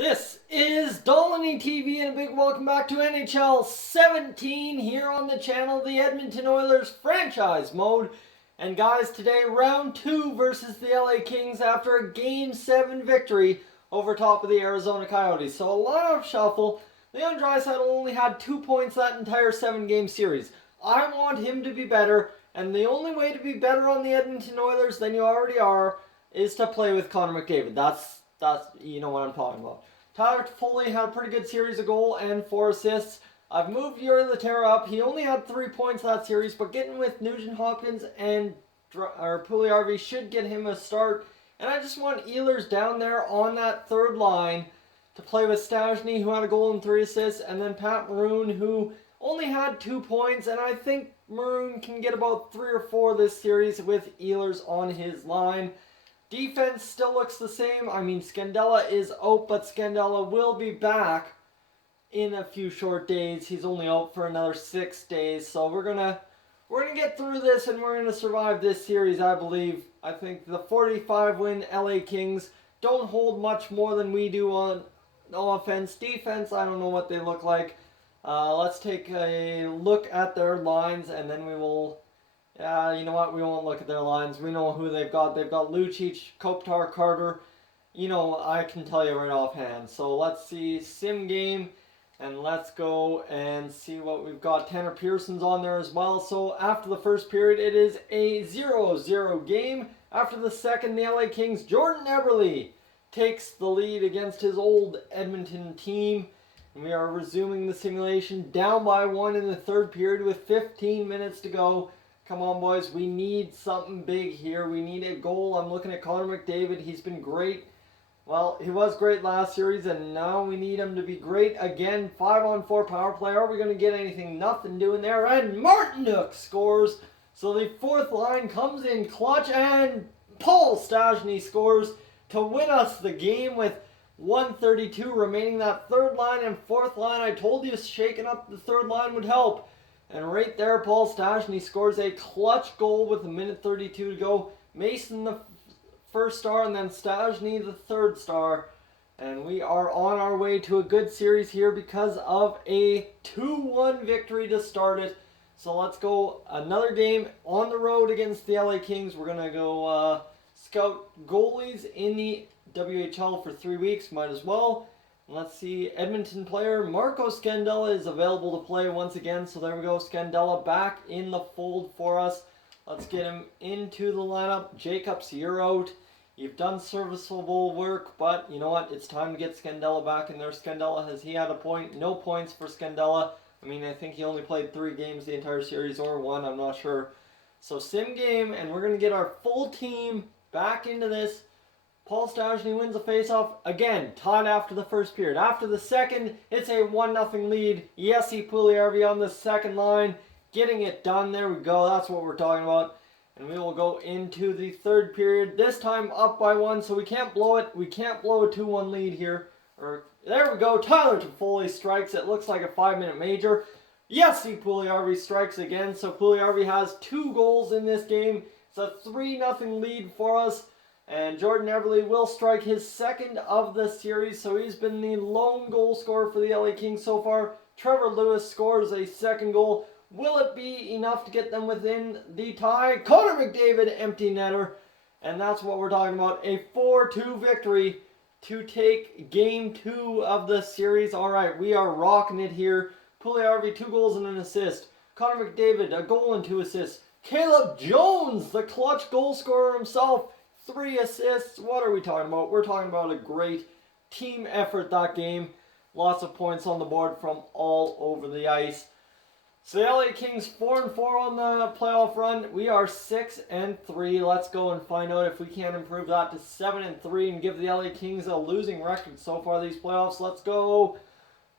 This is Dolany TV and a big welcome back to NHL 17 here on the channel, the Edmonton Oilers franchise mode. And guys, today round 2 versus the LA Kings after a Game 7 victory over top of the Arizona Coyotes. So a lineup shuffle. Leon Draisaitl only had 2 points that entire 7-game series. I want him to be better, and the only way to be better on the Edmonton Oilers than you already are is to play with Connor McDavid. That's you know what I'm talking about. Tyler Toffoli had a pretty good series, a goal and 4 assists. I've moved Yuri Laterra up. He only had 3 points that series, but getting with Nugent Hopkins and Puljujärvi should get him a start. And I just want Ehlers down there on that third line to play with Stastny, who had a goal and 3 assists, and then Pat Maroon, who only had 2 points. And I think Maroon can get about 3 or 4 this series with Ehlers on his line. Defense still looks the same. I mean, Scandella is out, but Scandella will be back in a few short days. He's only out for another 6 days, so we're gonna get through this and we're gonna survive this series, I believe. I think the 45-win LA Kings don't hold much more than we do on offense. Defense, I don't know what they look like. Let's take a look at their lines, and then we will. You know what? We won't look at their lines. We know who they've got. They've got Lucic, Kopitar, Carter. You know, I can tell you right offhand. So let's see sim game, and let's go and see what we've got. Tanner Pearson's on there as well. So after the first period, it is a 0-0 game. After the second, the LA Kings, Jordan Eberle takes the lead against his old Edmonton team. And we are resuming the simulation, down by 1 in the third period with 15 minutes to go. Come on, boys. We need something big here. We need a goal. I'm looking at Connor McDavid. He's been great. Well, he was great last series, and now we need him to be great again. 5-on-4 power play. Are we going to get anything? Nothing doing there. And Martinook scores. So the fourth line comes in clutch, and Paul Stastny scores to win us the game with 1:32 remaining. That third line and fourth line, I told you shaking up the third line would help. And right there, Paul Stastny scores a clutch goal with 1:32 to go. Mason the first star, and then Stastny the third star. And we are on our way to a good series here because of a 2-1 victory to start it. So let's go another game on the road against the LA Kings. We're going to go scout goalies in the WHL for 3 weeks. Might as well. Let's see, Edmonton player Marco Scandella is available to play once again. So there we go, Scandella back in the fold for us. Let's get him into the lineup. Jacobs, you're out. You've done serviceable work, but you know what? It's time to get Scandella back in there. Scandella, has he had a point? No points for Scandella. I mean, I think he only played 3 games the entire series, or 1, I'm not sure. So sim game, and we're going to get our full team back into this. Paul Stastny wins a faceoff. Again, tied after the first period. After the second, it's a 1-0 lead. Jesse Puljujärvi on the second line, getting it done. There we go. That's what we're talking about. And we will go into the third period. This time up by 1, so we can't blow it. We can't blow a 2-1 lead here. There we go. Tyler Toffoli strikes. It looks like a 5-minute major. Jesse Puljujärvi strikes again. So Puljujärvi has 2 goals in this game. It's a 3-0 lead for us. And Jordan Eberle will strike his second of the series, so he's been the lone goal scorer for the LA Kings so far. Trevor Lewis scores a second goal. Will it be enough to get them within the tie? Connor McDavid, empty netter. And that's what we're talking about. A 4-2 victory to take Game 2 of the series. All right, we are rocking it here. Puljujärvi, 2 goals and an assist. Connor McDavid, a goal and 2 assists. Caleb Jones, the clutch goal scorer himself. 3 assists. What are we talking about? We're talking about a great team effort that game. Lots of points on the board from all over the ice. So the LA Kings 4-4 on the playoff run. We are 6-3. Let's go and find out if we can improve that to 7-3 and give the LA Kings a losing record so far these playoffs. Let's go.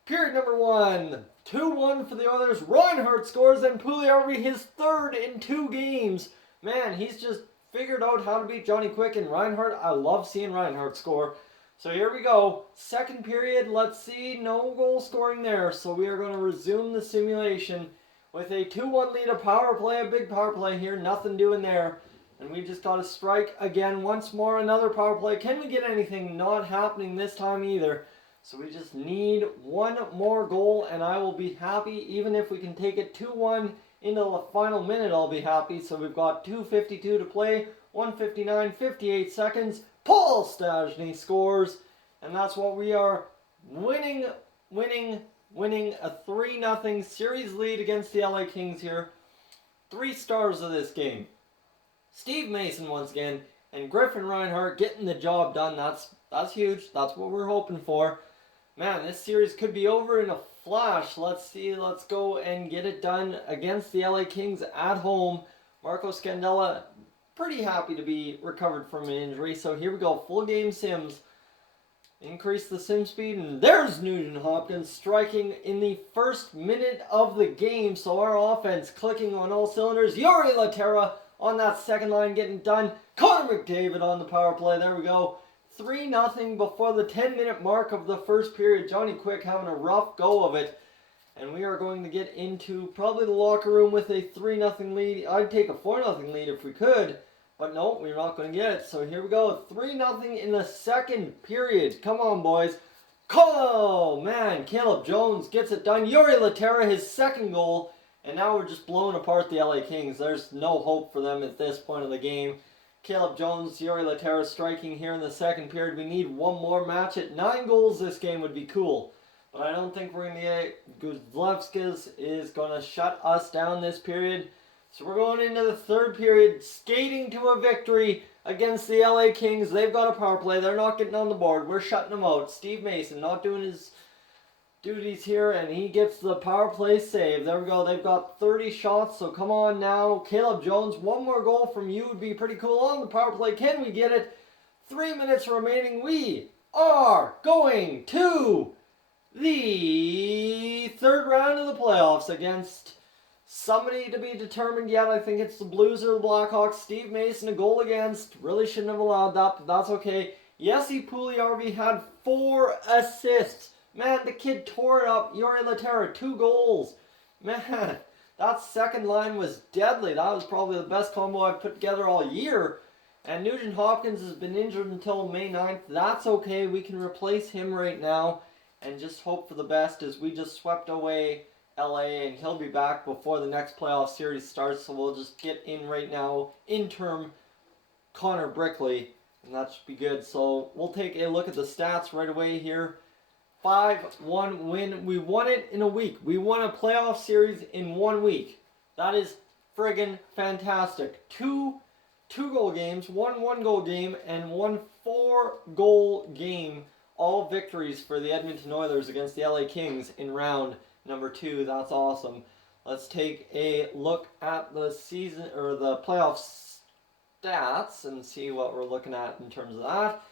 Period number 1. 2-1 for the Oilers. Reinhart scores, and Puljujärvi his third in 2 games. Man, he's just figured out how to beat Johnny Quick and Reinhart. I love seeing Reinhart score. So here we go. Second period, let's see. No goal scoring there. So we are going to resume the simulation with a 2-1 lead, a power play, a big power play here. Nothing doing there. And we just got to strike again once more. Another power play. Can we get anything? Not happening this time either. So we just need one more goal, and I will be happy. Even if we can take it 2-1 into the final minute, I'll be happy. So we've got 2:52 to play, 1:59, 58 seconds. Paul Stastny scores, and that's what we are winning a 3-0 series lead against the LA Kings here. 3 stars of this game. Steve Mason once again, and Griffin Reinhart getting the job done. That's huge. That's what we're hoping for. Man, this series could be over in a flash. Let's see. Let's go and get it done against the LA Kings at home. Marco Scandella, pretty happy to be recovered from an injury. So here we go. Full game sims. Increase the sim speed, and there's Nugent Hopkins striking in the first minute of the game. So our offense clicking on all cylinders. Jori Lehtera on that second line getting done. Connor McDavid on the power play. There we go. 3-0 before the 10-minute mark of the first period. Johnny Quick having a rough go of it. And we are going to get into probably the locker room with a 3-0 lead. I'd take a 4-0 lead if we could. But no, we're not going to get it. So here we go. 3-0 in the second period. Come on, boys. Oh, man. Caleb Jones gets it done. Jori Lehtera, his second goal. And now we're just blowing apart the LA Kings. There's no hope for them at this point of the game. Caleb Jones, Jori Lehtera striking here in the second period. We need one more match. At 9 goals this game would be cool. But I don't think we're going to get it. Guzlevskis is going to shut us down this period. So we're going into the third period, skating to a victory against the LA Kings. They've got a power play. They're not getting on the board. We're shutting them out. Steve Mason not doing his duties here, and he gets the power play save. There we go. They've got 30 shots, so come on now. Caleb Jones, one more goal from you would be pretty cool on the power play. Can we get it? 3 minutes remaining. We are going to the third round of the playoffs against somebody to be determined yet. I think it's the Blues or the Blackhawks. Steve Mason, a goal against. Really shouldn't have allowed that, but that's okay. Jesse Puljujarvi had 4 assists. Man, the kid tore it up. Jori Lehtera, 2 goals. Man, that second line was deadly. That was probably the best combo I've put together all year. And Nugent Hopkins has been injured until May 9th. That's okay. We can replace him right now and just hope for the best as we just swept away LA, and he'll be back before the next playoff series starts. So we'll just get in right now, interim Connor Brickley, and that should be good. So we'll take a look at the stats right away here. 5-1 win. We won it in a week. We won a playoff series in 1 week. That is friggin' fantastic. Two goal games, 1 goal game, and 1 4-goal game. All victories for the Edmonton Oilers against the LA Kings in round number 2. That's awesome. Let's take a look at the season or the playoff stats and see what we're looking at in terms of that.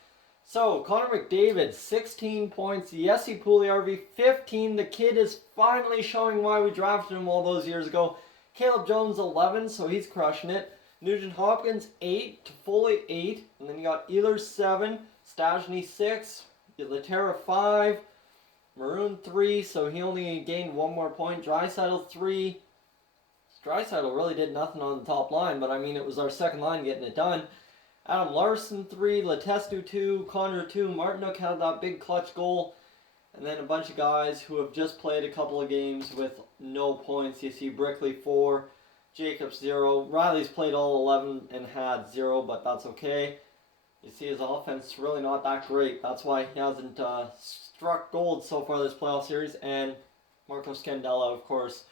So, Connor McDavid, 16 points. Jesse Puljujarvi, 15. The kid is finally showing why we drafted him all those years ago. Caleb Jones, 11, so he's crushing it. Nugent Hopkins, 8 to fully 8. And then you got Ehlers, 7. Stastny, 6. Lehtera, 5. Maroon, 3, so he only gained 1 more point. Draisaitl, 3. Draisaitl really did nothing on the top line, but I mean, it was our second line getting it done. Adam Larson, 3. Letestu, 2. Connor, 2. Martinook had that big clutch goal. And then a bunch of guys who have just played a couple of games with no points. You see Brickley, 4. Jacobs, 0. Riley's played all 11 and had 0, but that's okay. You see his offense is really not that great. That's why he hasn't struck gold so far this playoff series. And Marco Scandella, of course,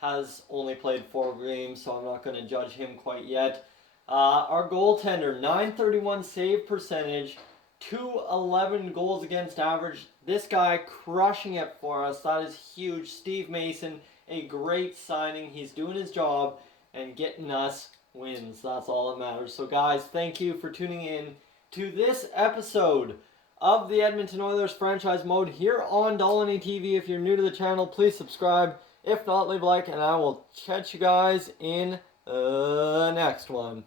has only played 4 games, so I'm not going to judge him quite yet. Our goaltender, .931 save percentage, 211 goals against average. This guy crushing it for us. That is huge. Steve Mason, a great signing. He's doing his job and getting us wins. That's all that matters. So guys, thank you for tuning in to this episode of the Edmonton Oilers franchise mode here on Dolany TV. If you're new to the channel, please subscribe. If not, leave a like, and I will catch you guys in the next one.